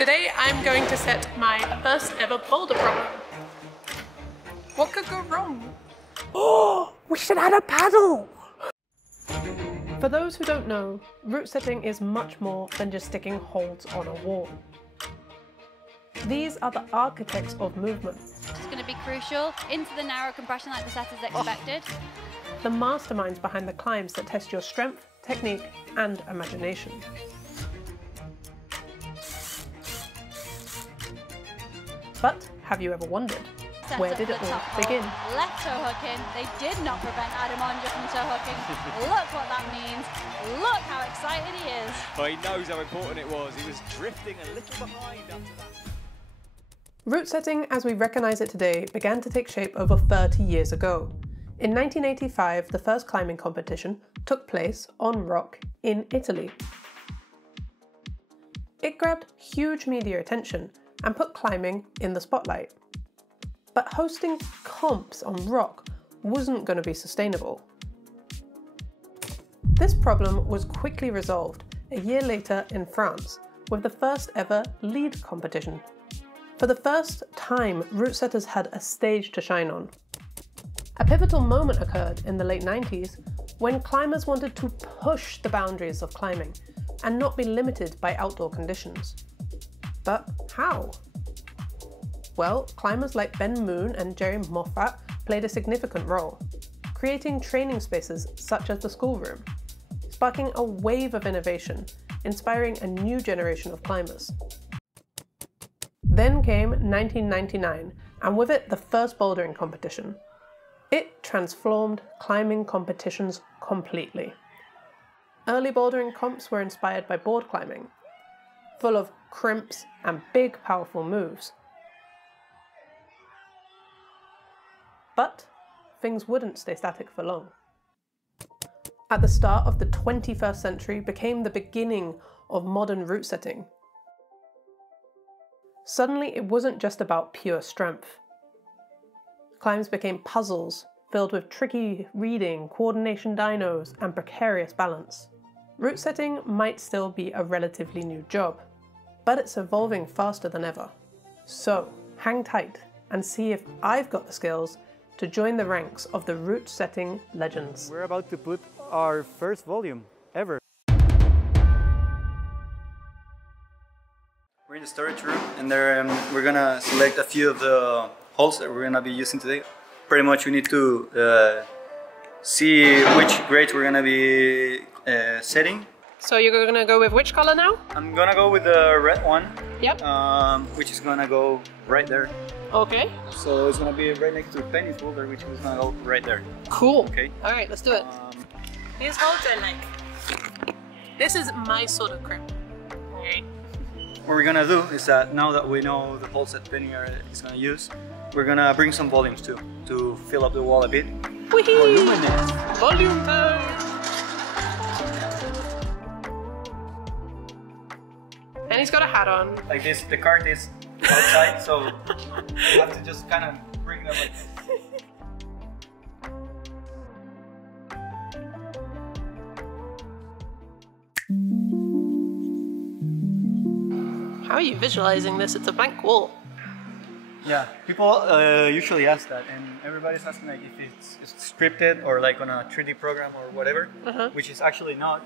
Today I'm going to set my first ever boulder problem. What could go wrong? Oh, we should add a paddle! For those who don't know, route setting is much more than just sticking holds on a wall. These are the architects of movement. It's going to be crucial into the narrow compression like the setters expected. The masterminds behind the climbs that test your strength, technique and imagination. But have you ever wondered, where did it all begin? Left toe hook in. They did not prevent Adam Onja from toe hooking. Look what that means. Look how excited he is. Well, he knows how important it was. He was drifting a little behind after that. Route setting as we recognise it today began to take shape over 30 years ago. In 1985, the first climbing competition took place on rock in Italy. It grabbed huge media attention and put climbing in the spotlight. But hosting comps on rock wasn't going to be sustainable. This problem was quickly resolved a year later in France with the first ever lead competition. For the first time, route setters had a stage to shine on. A pivotal moment occurred in the late 90s when climbers wanted to push the boundaries of climbing and not be limited by outdoor conditions. But how? Well, climbers like Ben Moon and Jerry Moffat played a significant role, creating training spaces such as the schoolroom, sparking a wave of innovation, inspiring a new generation of climbers. Then came 1999, and with it the first bouldering competition. It transformed climbing competitions completely. Early bouldering comps were inspired by board climbing, full of crimps and big powerful moves. But things wouldn't stay static for long. At the start of the 21st century became the beginning of modern route setting. Suddenly it wasn't just about pure strength. Climbs became puzzles filled with tricky reading, coordination dynos, and precarious balance. Route setting might still be a relatively new job, but it's evolving faster than ever. So hang tight and see if I've got the skills to join the ranks of the route setting legends. We're about to put our first volume ever. We're in the storage room and there we're gonna select a few of the holes that we're gonna be using today. Pretty much we need to see which grades we're gonna be setting. So you're gonna go with which color now? I'm gonna go with the red one. Yep. Which is gonna go right there. Okay. So it's gonna be right next to Penny's boulder, which is gonna go right there. Cool. Okay. All right, let's do it. These holes are like, this is my sort of crimp. Okay. What we're gonna do is that now that we know the holes that Penny is gonna use, we're gonna bring some volumes too, to fill up the wall a bit. Voluminous. Volume time. And he's got a hat on. Like this, the cart is outside, so you have to just kind of bring them like this. How are you visualizing this? It's a blank wall. Yeah, people usually ask that, and everybody's asking like if it's scripted or like on a 3D program or whatever, which is actually not.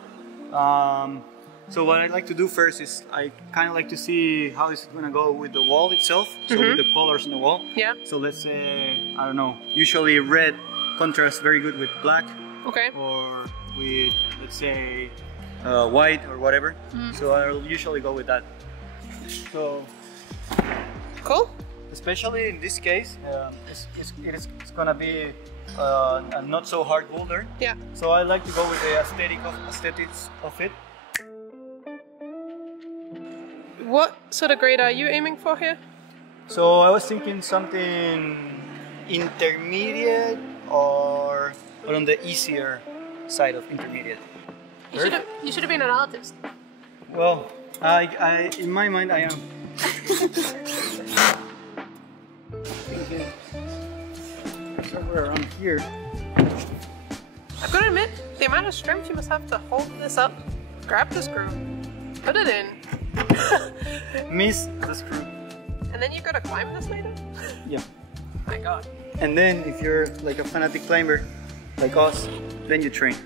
So what I like to do first is I kind of like to see how is it going to go with the wall itself, so with the colors on the wall. Yeah. So let's say, I don't know, usually red contrasts very good with black. Okay. Or with, let's say, white or whatever. So I'll usually go with that. So, cool. Especially in this case, it's gonna be a not so hard boulder. Yeah. So I like to go with the aesthetics of it. What sort of grade are you aiming for here? So I was thinking something intermediate or on the easier side of intermediate. You should have been an artist. Well, I in my mind I am. Somewhere around here. I've got to admit, the amount of strength you must have to hold this up, grab the screw, put it in, miss the screw. And then you gotta climb this later? Yeah. My god. And then if you're like a fanatic climber, like us, then you train.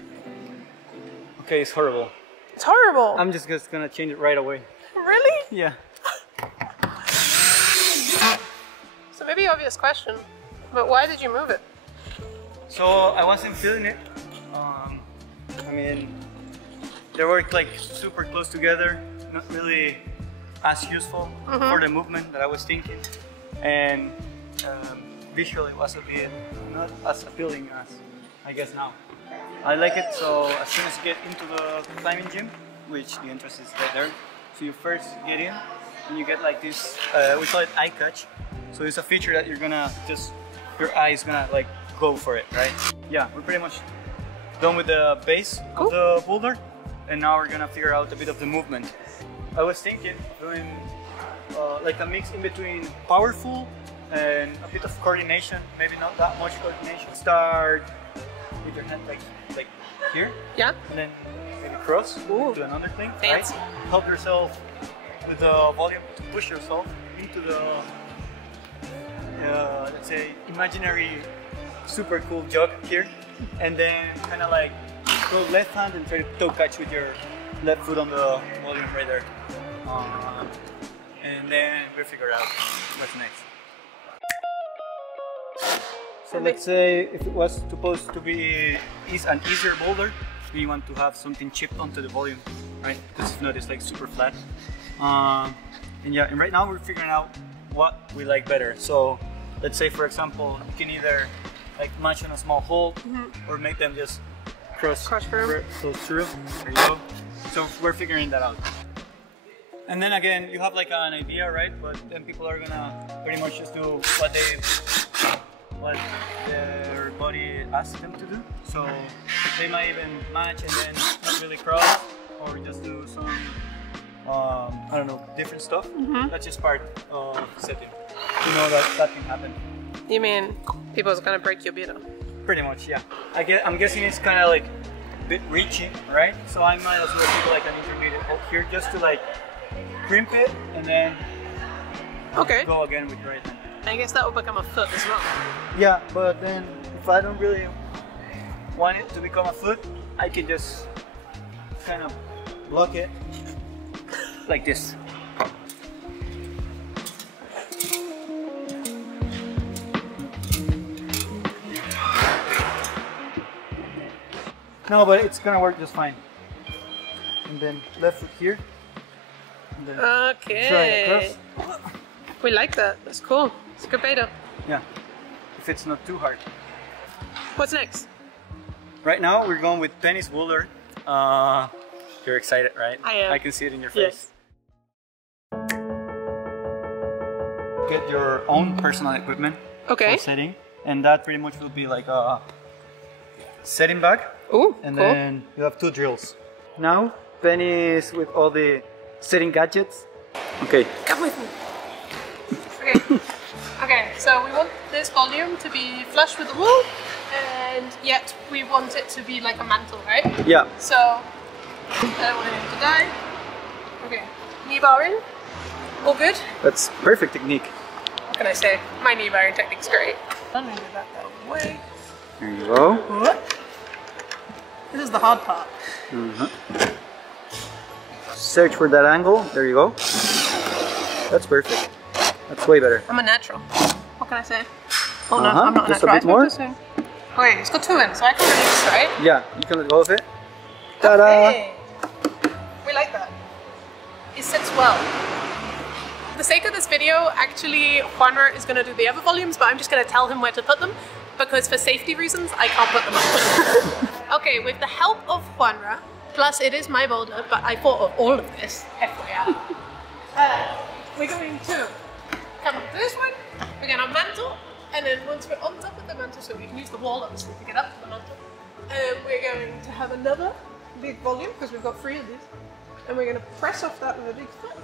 Okay, it's horrible. It's horrible. I'm just gonna change it right away. Really? Yeah. So maybe obvious question, but why did you move it? So I wasn't feeling it. I mean, they work like super close together, not really as useful for the movement that I was thinking, and visually it was a bit not as appealing as I guess now. I like it, so as soon as you get into the climbing gym, which the entrance is right there, so you first get in and you get like this, we call it eye catch. So it's a feature that you're gonna just, your eye is gonna like go for it, right? Yeah, we're pretty much done with the base of the boulder, and now we're gonna figure out a bit of the movement. I was thinking doing like a mix in between powerful and a bit of coordination, maybe not that much coordination. Start with your hand like here, Yeah? and then maybe cross to another thing, right? Fancy. Help yourself with the volume to push yourself into the, let's say, imaginary super cool jog here, and then kind of like go left hand and try to toe catch with your left foot on the volume right there. And then we'll figure out what's next. So let's say if it was supposed to be an easier boulder, we want to have something chipped onto the volume, right? Because if not, it's like super flat. And yeah, and right now we're figuring out what we like better. So let's say, for example, you can either like match on a small hole or make them just cross through. There you go. So we're figuring that out. And then again, you have like an idea, right? But then people are gonna pretty much just do what their body asks them to do. So they might even match and then not really cross, or just do some, I don't know, different stuff. That's just part of setting. You know that can happen. You mean people's gonna break your beat up? Pretty much, yeah. I'm guessing it's kind of like a bit reaching, right? So I might as well do like an intermediate hold here just to like crimp it and then go again with the right hand. I guess that will become a foot as well. Yeah, but then if I don't really want it to become a foot, I can just kind of block it like this. No, but it's gonna work just fine. And then left foot here. And then Okay. try across. We like that. That's cool. It's a good beta. Yeah, if it's not too hard. What's next? Right now we're going with Penny's boulder. You're excited, right? I am. I can see it in your face. Get your own personal equipment for setting, and that pretty much will be like a setting bag. Ooh, and cool. then you have 2 drills. Now Penny is with all the setting gadgets. Okay. Come with me. Okay. Okay, so we want this volume to be flush with the wall, and yet we want it to be like a mantle, right? Yeah. So I don't want him to die. Okay. Knee barring. All good. That's perfect technique. What can I say? My knee barring technique's great. I'm gonna do that way. There you go. What? This is the hard part. Search for that angle. There you go. That's perfect. That's way better. I'm a natural. What can I say? Oh no, I'm not a Just a natural. bit more. Wait, it's got 2 in, so I can release, right? Yeah, you can let go of it. Ta-da! Okay. We like that. It sits well. For the sake of this video, actually Juanra is going to do the other volumes, but I'm just going to tell him where to put them, because for safety reasons I can't put them up. Okay, with the help of Juanra, plus it is my boulder, but I thought of all of this, FYI. We're going to come up this one, we're going to mantle, and then once we're on top of the mantle, so we can use the wall obviously to get up to the mantle, we're going to have another big volume, because we've got 3 of these, and we're going to press off that with a big foot,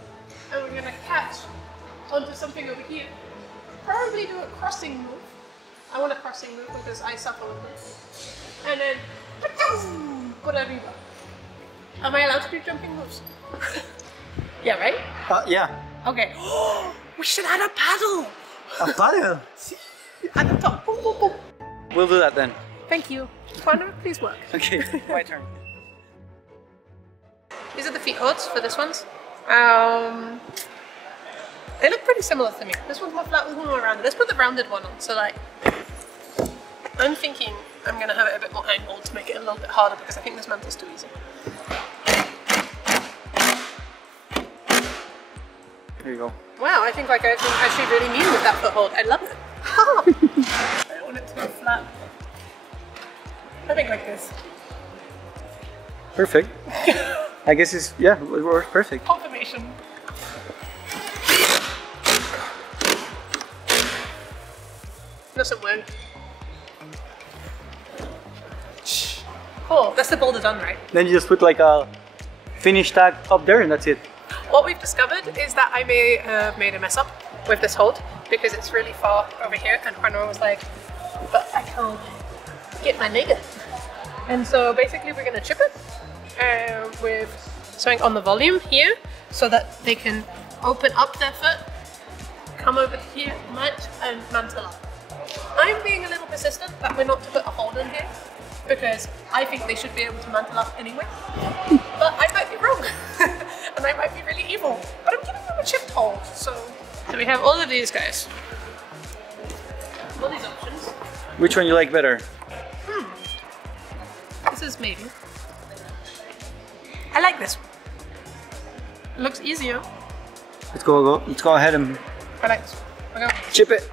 and we're going to catch onto something over here. Probably do a crossing move. I want a crossing move because I suffer with this. And then, whatever you want. Am I allowed to do jumping moves? Yeah, right? Yeah. Okay. We should add a paddle. A paddle. At the top. Boom, boom, boom. We'll do that then. Thank you. Juan, please work. Okay, my turn. These are the feet holds for this ones. They look pretty similar to me. This one's more flat, this one's more rounded. Let's put the rounded one on. So like, I'm thinking I'm gonna have it a bit more angled to make it a little bit harder because I think this mantle's too easy. There you go. Wow, I think like I'm actually really mean with that foothold. I love it. I don't want it to be flat. I think like this. Perfect. I guess it's, yeah, it works perfect. Confirmation. Doesn't work. Cool, that's the boulder done, right? Then you just put like a finish tag up there and that's it. What we've discovered is that I may have made a mess up with this hold because it's really far over here and Juan was like, but I can't get my leg in. And so basically we're going to chip it with something on the volume here so that they can open up their foot, come over here, match and mantle up. I'm being a little persistent that we're not to put a hold in here because I think they should be able to mantle up anyway. But I might be wrong and I might be really evil. But I'm giving them a chipped hold, so we have all of these guys. All these options. Which one you like better? This is maybe. I like this one. It looks easier. Let's go ahead and I like this one. Okay. chip it.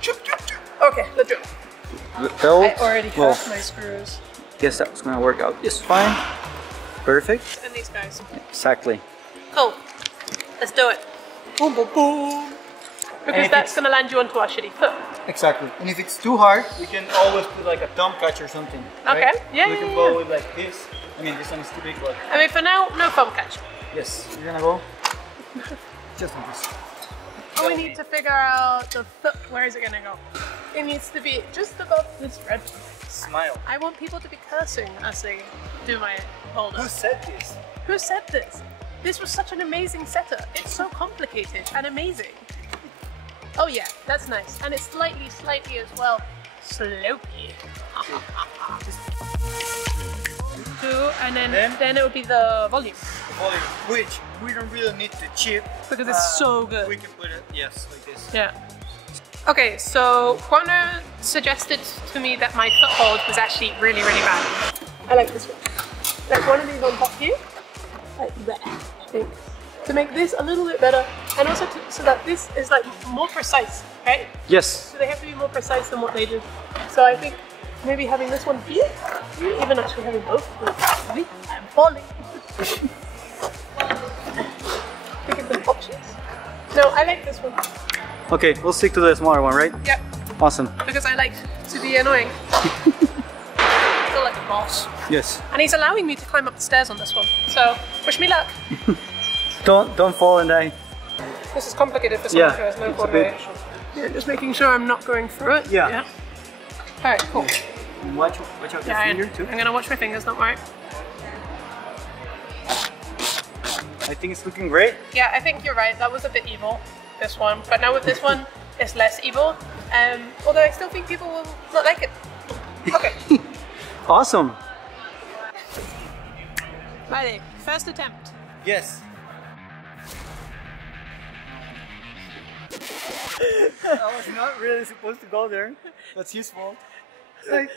Chip, chip, chip. Okay, let's do it. Belt. I already have my screws. Guess that's gonna work out just fine. Perfect. And these guys. Exactly. Cool. Let's do it. Boom, boom, boom. Because that's going to land you onto our shitty foot. Exactly. And if it's too hard, we can always put like a thumb catch or something. Okay. Right? Yeah, we yeah, can yeah. go with like this. I mean, this one is too big, but I mean, for now, no thumb catch. yes, we're gonna go just on this. We need to figure out the foot. Where is it going to go? It needs to be just above this red. Smile. I want people to be cursing as they do my hold up. Who said this? Who said this? This was such an amazing setup. It's so complicated and amazing. Oh yeah, that's nice. And it's slightly as well, slopey. Two, and then it would be the volume. Volume, which we don't really need to chip. Because it's so good. We can put it, yes, like this. Yeah. Okay, so Juana suggested to me that my foothold was actually really, really bad. I like this one. Like one of these on top here, like that, I think. To make this a little bit better, and also so that this is like more precise, right? Yes. So they have to be more precise than what they do. So I think maybe having this one here, even actually having both, I'm falling. Think of the options. No, I like this one. Okay, we'll stick to the smaller one, right? Yep. Awesome. Because I like to be annoying. I feel like a boss. Yes. And he's allowing me to climb up the stairs on this one. So, wish me luck. Don't fall and die. This is complicated for someone who has no it's a bit- coordination. Yeah, just making sure I'm not going through it. Yeah. Alright, cool. And watch out your finger too. I'm gonna watch my fingers, don't worry. I think it's looking great. Yeah, I think you're right. That was a bit evil, this one. But now with this one, it's less evil. Although I still think people will not like it. Okay. Awesome. Ready, first attempt. Yes. I was not really supposed to go there. That's his fault. Like,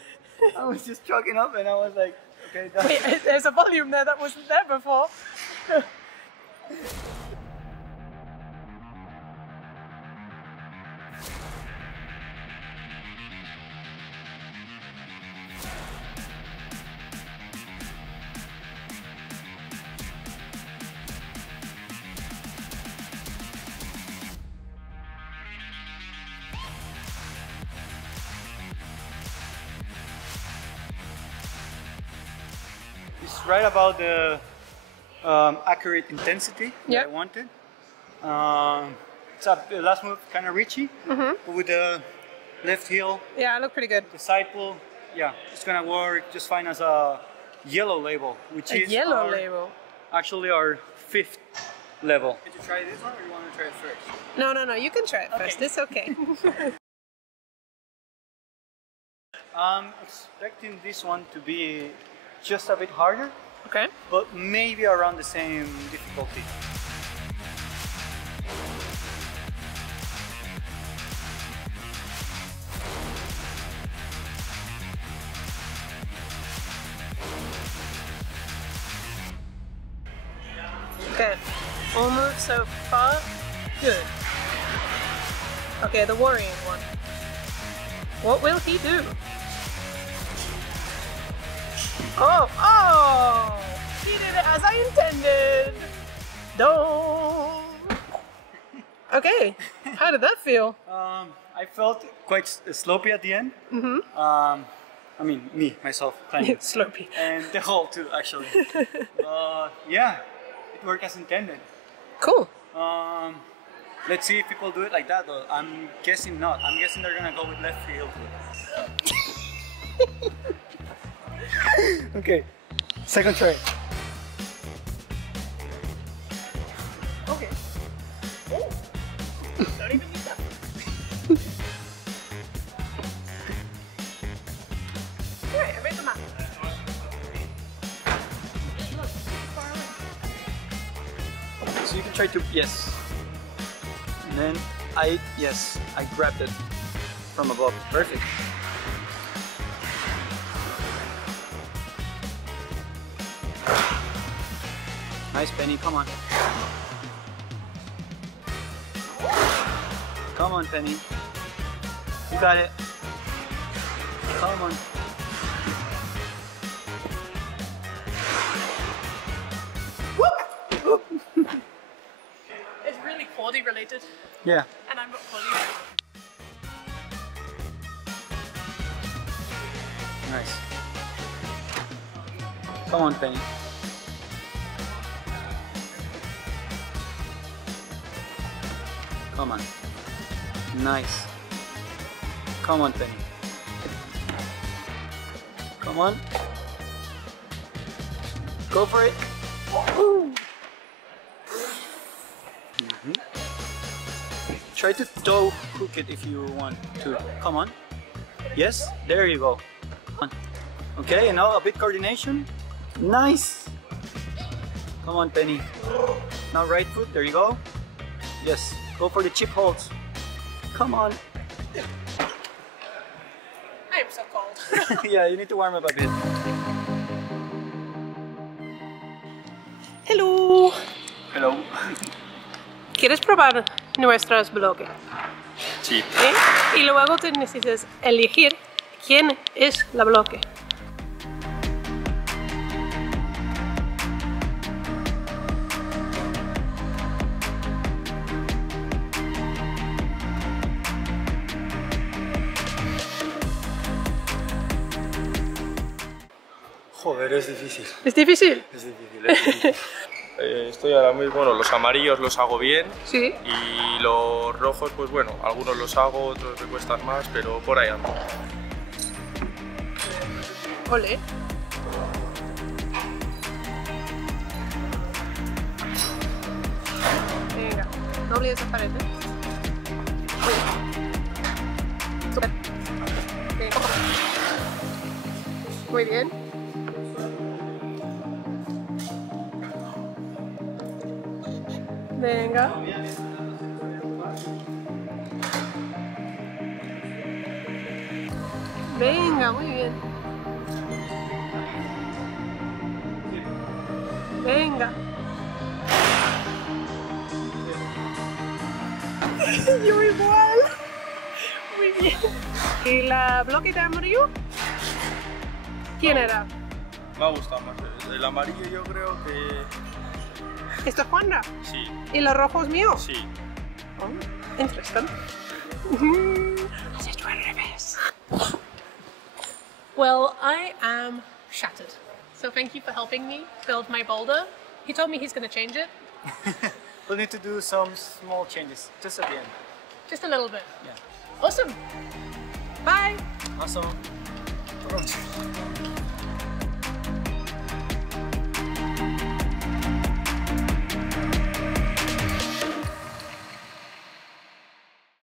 I was just trucking up and I was like, okay, done. Wait, there's a volume there that wasn't there before. It's right about the accurate intensity that I wanted. It's the last move kind of reachy, but with the left heel, Yeah, I look pretty good. the side pull, yeah, it's gonna work just fine as a yellow label, which A is yellow label. actually our fifth level. Did you try this one or you want to try it first? No, you can try it first. It's okay. I'm expecting this one to be just a bit harder, Okay. but maybe around the same difficulty. Okay. All moves so far, good. Okay, the worrying one. What will he do? Oh! He did it as I intended! Don't! Okay, how did that feel? I felt quite sloppy at the end. I mean, myself, climbing. Slopey. And the hole too, actually. Yeah, it worked as intended. Cool. Let's see if people do it like that though. I'm guessing not. I'm guessing they're gonna go with left field. Okay, second try. Okay. Oh! Don't even need that. Alright, I made the map. So you can try to, yes. And then I grabbed it from above. Perfect. Nice, Penny, come on. Come on, Penny. You got it. Come on. It's really quality related, Yeah. and I'm not quality. Nice. Come on, Penny. Come on. Nice. Come on, Penny. Come on. Go for it. Try to toe hook it if you want to. Come on. Yes, there you go. Come on. Okay, and now a bit coordination. Nice. Come on, Penny. Now right foot, there you go. Yes, go for the chip holds. Come on. I am so cold. Yeah, you need to warm up a bit. Hello. Hello. ¿Quieres probar nuestros bloques? Sí. ¿Eh? Y luego te necesitas elegir quién es la bloque. Joder, es difícil. ¿Es difícil? Es difícil, es difícil. Estoy ahora muy bueno, los amarillos los hago bien. Sí. Y los rojos, pues bueno, algunos los hago, otros me cuestan más, pero por ahí ando. Ole. Venga, no olvides esa pared, ¿eh? Súper. Venga. Muy bien. Venga. Venga, muy bien. Venga. Yo igual. Muy bien. ¿Y la bloque de amarillo? ¿Quién era? Me ha gustado más. El amarillo yo creo que... ¿Esto es Juanra? sí. ¿Y los rojos míos? Sí. Oh, interesante. Has hecho al revés. Well, I am shattered. So thank you for helping me build my boulder. He told me he's going to change it. We'll need to do some small changes, just at the end. Just a little bit. Yeah. Awesome. Bye. Awesome.